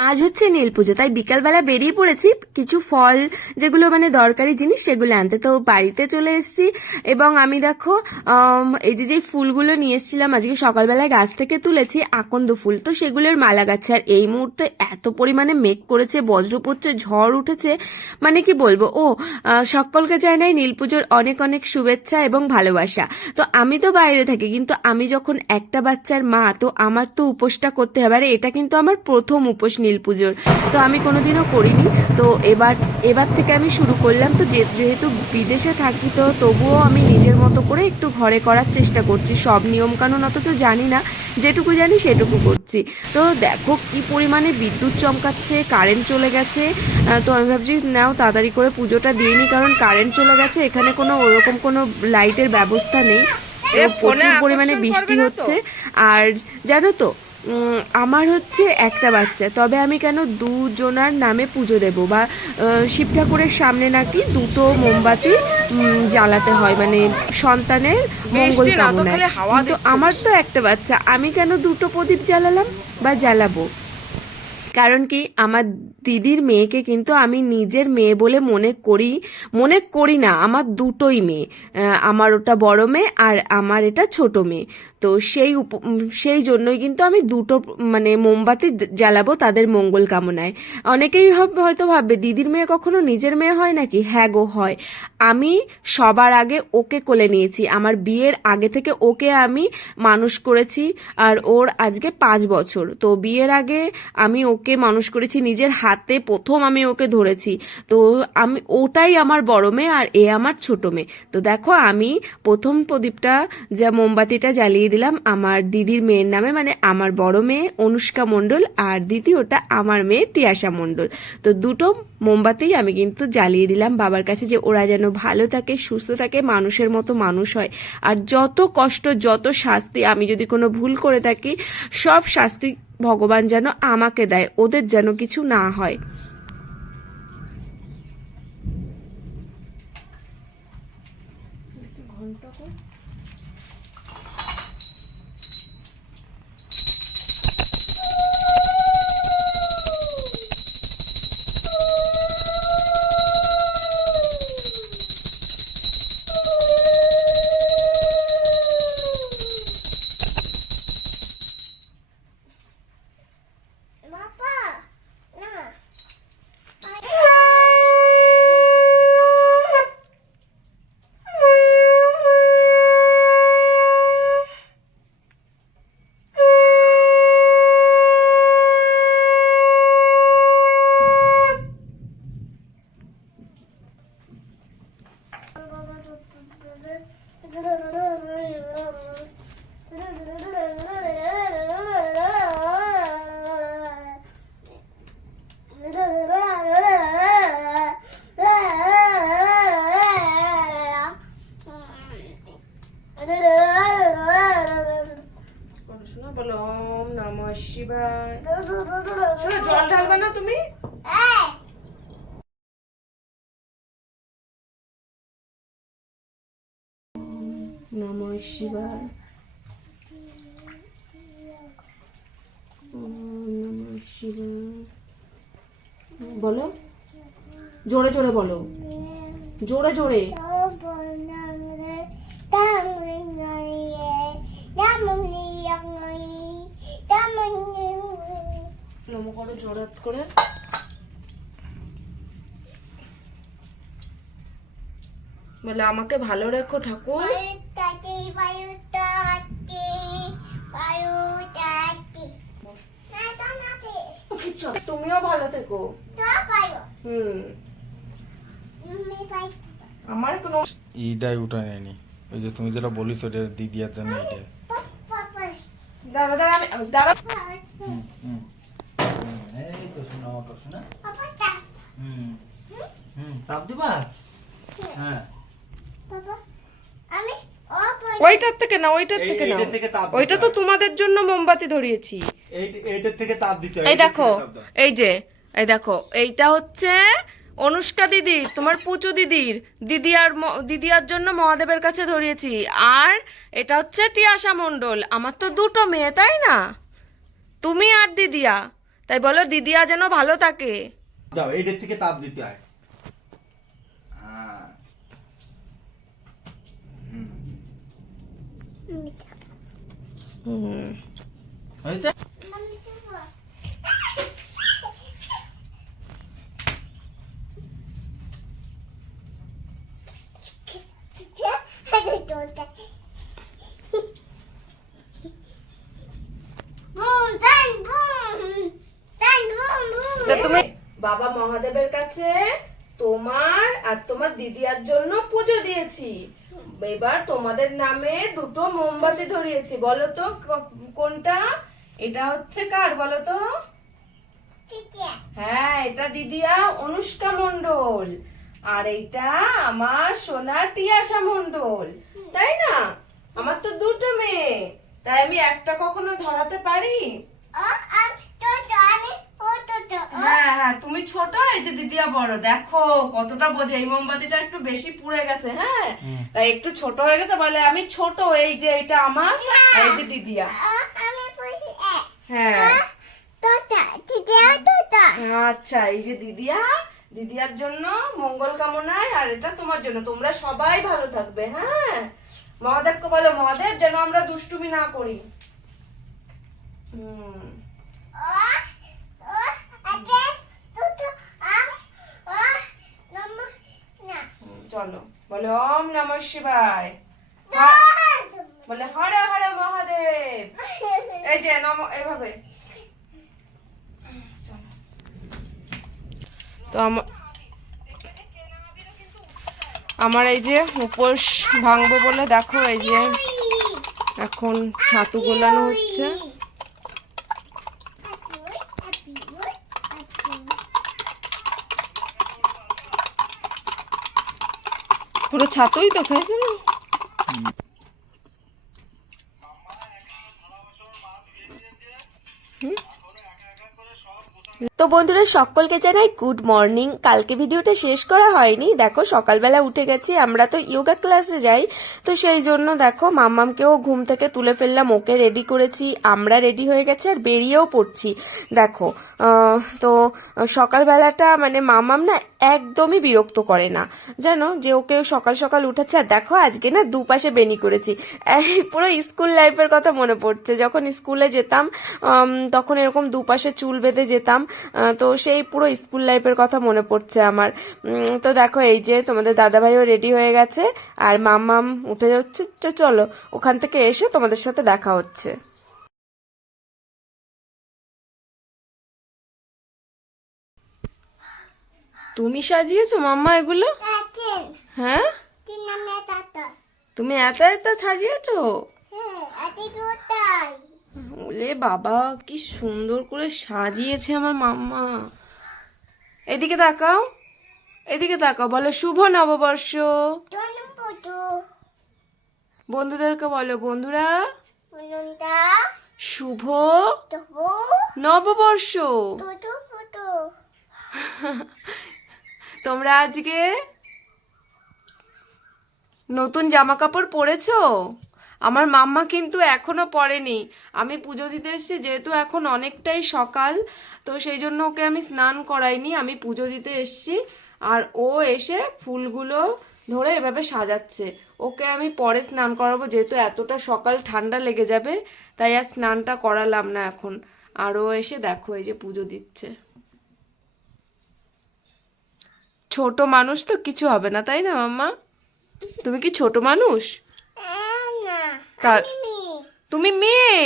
আজ হচ্ছে নীল পুজো, তাই বিকালবেলা বেরিয়ে পড়েছি কিছু ফল যেগুলো মানে দরকারি জিনিস সেগুলো আনতে। তো বাড়িতে চলে এসেছি এবং আমি দেখো এই যে ফুলগুলো নিয়ে এসেছিলাম আজকে সকালবেলায় গাছ থেকে তুলেছি, আকন্দ ফুল, তো সেগুলোর মালা গাচ্ছে। আর এই মুহূর্তে এত পরিমাণে মেঘ করেছে, বজ্র পড়ছে, ঝড় উঠেছে, মানে কি বলবো। সকলকে জানাই নীল পুজোর অনেক অনেক শুভেচ্ছা এবং ভালোবাসা। তো আমি তো বাইরে থাকি, কিন্তু আমি যখন একটা বাচ্চার মা, তো আমার তো উপোসটা করতে হবে। আর এটা কিন্তু আমার প্রথম উপোস নীল পুজোর, তো আমি কোনোদিনও করিনি। তো এবার এবার থেকে আমি শুরু করলাম। তো যেহেতু বিদেশে থাকি, তো তবুও আমি নিজের মতো করে একটু ঘরে করার চেষ্টা করছি। সব নিয়মকানুন অথচ জানি না, যেটুকু জানি সেটুকু করছি। তো দেখো কি পরিমাণে বিদ্যুৎ চমকাচ্ছে, কারেন্ট চলে গেছে। তো আমি ভাবছি নাও তাড়াতাড়ি করে পুজোটা দিয়ে নিই, কারণ কারেন্ট চলে গেছে, এখানে কোনো ওরকম কোনো লাইটের ব্যবস্থা নেই। তো প্রচুর পরিমাণে বৃষ্টি হচ্ছে। আর জানো তো, আমার হচ্ছে একটা বাচ্চা, তবে আমি কেন দুজনার নামে পুজো দেব? বা শিব ঠাকুরের সামনে নাকি দুটো মোমবাতি জ্বালাতে হয়, মানে সন্তানের মঙ্গল কামনায়। কিন্তু আমার তো একটা বাচ্চা, আমি কেন দুটো প্রদীপ জ্বালালাম বা জ্বালাবো? কারণ কি, আমার দিদির মেয়েকে কিন্তু আমি নিজের মেয়ে বলে মনে করি না। আমার দুটোই মেয়ে, আমার ওটা বড় মেয়ে আর আমার এটা ছোট মেয়ে। তো সেই জন্যই কিন্তু আমি দুটো মানে মোমবাতি জ্বালাবো তাদের মঙ্গল কামনায়। অনেকেই হয়তো ভাববে দিদির মেয়ে কখনো নিজের মেয়ে হয় নাকি? হ্যাঁ গো, হয়। আমি সবার আগে ওকে কোলে নিয়েছি, আমার বিয়ের আগে থেকে ওকে আমি মানুষ করেছি। আর ওর আজকে 5 বছর। তো বিয়ের আগে আমি ওকে মানুষ করেছি নিজের হাতে, প্রথম আমি ওকে ধরেছি। তো ওটাই আমার বড় মেয়ে আর এ আমার ছোট মেয়ে। তো দেখো আমি প্রথম প্রদীপটা, যা মোমবাতিটা জ্বালিয়ে দিলাম আমার দিদির মেয়ের নামে, মানে আমার বড় মেয়ে অনুষ্কা মণ্ডল, আর দ্বিতীয়টা আমার মেয়ে তিয়াশা মণ্ডল। তো দুটো মোমবাতি আমি কিন্তু জ্বালিয়ে দিলাম বাবার কাছে, যে ওরা যেন ভালো থাকে, সুস্থ থাকে, মানুষের মতো মানুষ হয়। আর যত কষ্ট, যত শাস্তি, আমি যদি কোনো ভুল করে থাকি, সব শাস্তি ভগবান যেন আমাকে দেয়, ওদের যেন কিছু না হয়। বলো ওম নমঃ শিবায়। শোনো, জল ঢালবে না তুমি? নমঃ শিবায়, ওম নমঃ শিবায়। বলো, জোরে জোরে বলো, জোরে জোরে। নমঃ করো জোরাত করে। বলে আমাকে ভালো রেখো ঠাকুর। তুমিও ভালো থেকো। আমার কোনো এইটাই উঠা নেয়নি, ওই যে তুমি যেটা বলিস ওটা দিদিয়ার জন্য এটা। দাঁড়া দাঁড়া, আমি দাঁড়া। এই তো শোনা মতো শোনা। চাপ দিবা? হ্যাঁ। ওইটার থেকে না, ওইটার থেকে না, ওইটা তো তোমাদের জন্য মোমবাতি ধরিয়েছি। এইটার থেকে তাপ দিতে হয়। এই দেখো, এই দেখো, এইটা হচ্ছে অনুষ্কা দিদি, তোমার পুচু দিদির দিদিয়ার জন্য মহাদেবের কাছে ধরিয়েছি। আর এটা হচ্ছে তিয়াশা মণ্ডল, আমার তো দুটো মেয়ে, তাই না? তুমি আর দিদিয়া, তাই বলো দিদিয়া যেন ভালো থাকে। দাও এইটার থেকে তাপ দিতে হয়। হ্যাঁ। হয়েছে? তা তুমি বাবা মহাদেবের কাছে তোমার আর তোমার দিদিয়ার জন্য পুজো দিয়েছি, এবার তোমাদের নামে দুটো মোমবাতি ধরিয়েছি। বলো তো কোনটা? এটা হচ্ছে কার বলো তো? হ্যাঁ, এটা দিদিয়া অনুষ্কা মণ্ডল, আর এইটা আমার সোনা তিয়াশা মণ্ডল, তাই না? আমার তো দুটো মেয়ে, তাই আমি একটা কখনো ধরাতে পারি? হ্যাঁ হ্যাঁ, তুমি ছোট, এই যে দিদিয়া বড়। দেখো কতটা বোঝে। এই মোমবাতিটা একটু বেশি পুড়ে গেছে, হ্যাঁ, তাই একটু ছোট হয়ে গেছে বলে আমি ছোট। এই যে এটা আমার, আর এই যে দিদিয়া। হ্যাঁ আচ্ছা, এই যে দিদিয়া, দিদিয়ার জন্য মঙ্গল কামনায়, আর এটা তোমার জন্য। তোমরা সবাই ভালো থাকবে। হ্যাঁ, মহাদেবকে বলো মহাদেব যেন আমরা দুষ্টুমি না করি। চলো বলে ওম নমঃ শিবায়, বলে হর হর মহাদেব। এই যে নম, এইভাবে। তো আমার এই যে উপোস ভাঙবো বলে দেখো এই যে এখন ছাতু গোলানো হচ্ছে। পুরো ছাতুই তো খাইছে না। তো বন্ধুরা সকলকে জানাই গুড মর্নিং। কালকে ভিডিওটা শেষ করা হয়নি, দেখো সকালবেলা উঠে গেছি, আমরা তো যোগা ক্লাসে যাই, তো সেই জন্য দেখো মাম্মামকেও ঘুম থেকে তুলে ফেললাম, ওকে রেডি করেছি, আমরা রেডি হয়ে গেছি আর বেরিয়েও পড়ছি। দেখো তো সকালবেলাটা মানে মাম্মাম না একদমই বিরক্ত করে না, জানো, যে ওকে সকাল সকাল উঠাচ্ছে। আর দেখো আজকে না দুপাশে বেনি করেছি, পুরো স্কুল লাইফের কথা মনে পড়ছে। যখন স্কুলে যেতাম তখন এরকম দুপাশে চুল বেঁধে যেতাম, তো সেই পুরো স্কুল লাইফের কথা মনে পড়ছে আমার। তো দেখো এই যে তোমাদের দাদাভাইও রেডি হয়ে গেছে আর মাম্মাম উঠে যাচ্ছে। তো চলো ওখান থেকে এসে তোমাদের সাথে দেখা হচ্ছে। তুমি সাজিয়েছো মাম্মা এগুলো? হ্যাঁ, তুমি এত এত সাজিয়েছো? ওলে বাবা, কি সুন্দর করে সাজিয়েছে আমার মাম্মা। এদিকে তাকাও, এদিকে তাকাও, বলো শুভ নববর্ষ। বন্ধুদেরকে বলো বন্ধুরা শুভ নববর্ষ। তোমরা আজকে নতুন জামা কাপড় পরেছো? আমার মাম্মা কিন্তু এখনো পরেনি। আমি পুজো দিতে এসেছি, যেহেতু এখন অনেকটাই সকাল, তো সেই জন্য ওকে আমি স্নান করাইনি, আমি পুজো দিতে এসেছি। আর ও এসে ফুলগুলো ধরে এভাবে সাজাচ্ছে। ওকে আমি পরে স্নান করাবো, যেহেতু এতটা সকাল ঠান্ডা লেগে যাবে, তাই আর স্নানটা করালাম না এখন। আর ও এসে দেখো এই যে পুজো দিচ্ছে। ছোট মানুষ তো কিছু হবে না, তাই না মাম্মা? তুমি কি ছোট মানুষ? তুমি মেয়ে?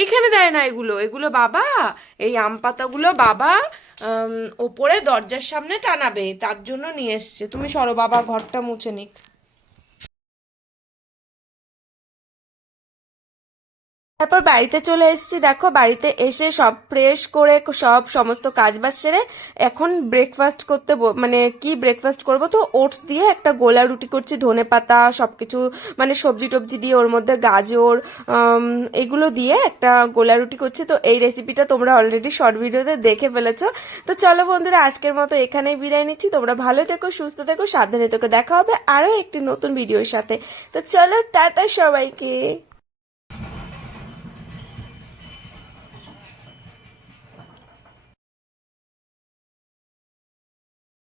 এইখানে দেয় না এগুলো, এগুলো বাবা, এই আম পাতাগুলো বাবা ওপরে দরজার সামনে টানাবে, তার জন্য নিয়ে এসছে। তুমি সরো, বাবা ঘরটা মুছে নিক। তারপর বাড়িতে চলে এসেছি। দেখো বাড়িতে এসে সব ফ্রেশ করে সব সমস্ত কাজ বাজ সেরে এখন ব্রেকফাস্ট করতে মানে কি ব্রেকফাস্ট করব, তো ওটস দিয়ে একটা গোলা রুটি করছি, ধনে পাতা সবকিছু মানে সবজি টবজি দিয়ে, ওর মধ্যে গাজর এগুলো দিয়ে একটা গোলা রুটি করছি। তো এই রেসিপিটা তোমরা অলরেডি শর্ট ভিডিওতে দেখে ফেলেছো। তো চলো বন্ধুরা আজকের মতো এখানেই বিদায় নিচ্ছি। তোমরা ভালো থেকো, সুস্থ থেকো, সাবধানে থেকো। দেখা হবে আরো একটি নতুন ভিডিওর সাথে। তো চলো টাটা সবাইকে।